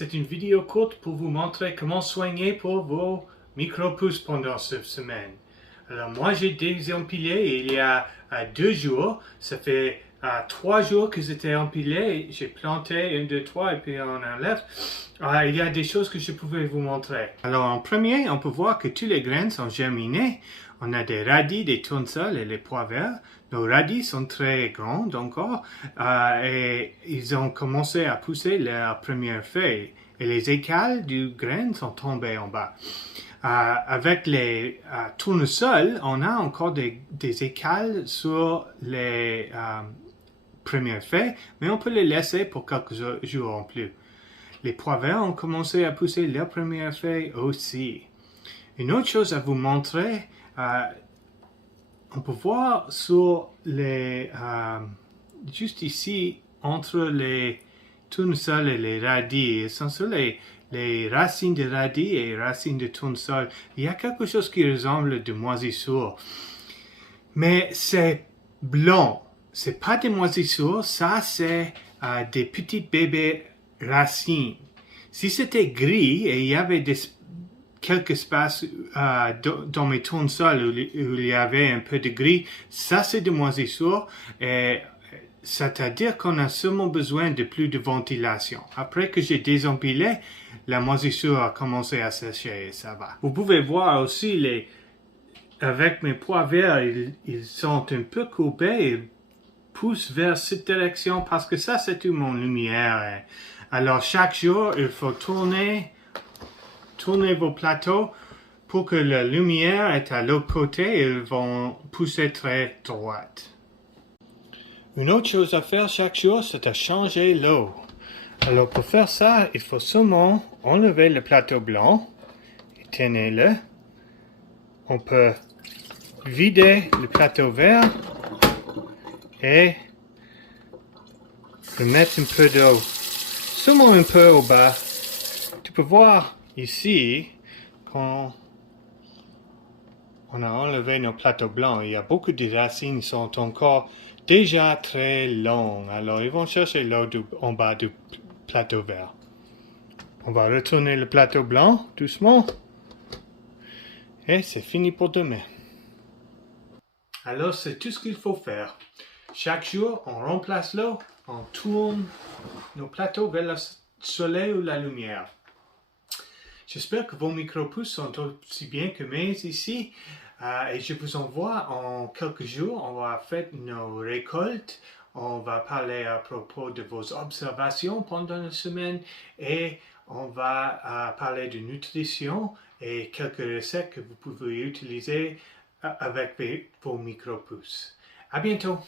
C'est une vidéo courte pour vous montrer comment soigner pour vos micro-pousses pendant cette semaine. Alors moi j'ai désempilé il y a 2 jours, ça fait 3 jours que c'était empilé, j'ai planté 1, 2, 3 et puis on enlève. Il y a des choses que je pouvais vous montrer. Alors en premier, on peut voir que toutes les graines sont germinées. On a des radis, des tournesols et les pois verts. Nos radis sont très grands encore et ils ont commencé à pousser leurs premières feuilles. Et les écales du grain sont tombées en bas. Avec les tournesols, on a encore des écales sur les premières feuilles, mais on peut les laisser pour quelques jours en plus. Les pois verts ont commencé à pousser leurs premières feuilles aussi. Une autre chose à vous montrer, on peut voir sur les, juste ici, entre les tournesols et les radis, essentiellement les racines de radis et les racines de tournesol, il y a quelque chose qui ressemble de moisissure. Mais c'est blanc, c'est pas des moisissures, ça c'est des petits bébés racines. Si c'était gris et il y avait quelques espaces dans mes tournesols où il y avait un peu de gris, ça c'est de moisissure et c'est-à-dire qu'on a seulement besoin de plus de ventilation. Après que j'ai désempilé, la moisissure a commencé à sécher et ça va. Vous pouvez voir aussi avec mes pois verts, ils sont un peu courbés et poussent vers cette direction parce que ça c'est toute mon lumière. Alors chaque jour, il faut tourner vos plateaux pour que la lumière est à l'autre côté et ils vont pousser très droite. Une autre chose à faire chaque jour, c'est de changer l'eau. Alors pour faire ça, il faut seulement enlever le plateau blanc et tenez-le. On peut vider le plateau vert et mettre un peu d'eau, seulement un peu au bas. Tu peux voir ici, quand on a enlevé nos plateaux blancs, il y a beaucoup de racines qui sont encore déjà très longues. Alors ils vont chercher l'eau en bas du plateau vert. On va retourner le plateau blanc doucement. Et c'est fini pour demain. Alors c'est tout ce qu'il faut faire. Chaque jour, on remplace l'eau, on tourne nos plateaux vers le soleil ou la lumière. J'espère que vos micro-pousses sont aussi bien que mes ici. Et je vous envoie en quelques jours. On va faire nos récoltes. On va parler à propos de vos observations pendant la semaine. Et on va parler de nutrition et quelques recettes que vous pouvez utiliser avec vos micro-pousses. À bientôt!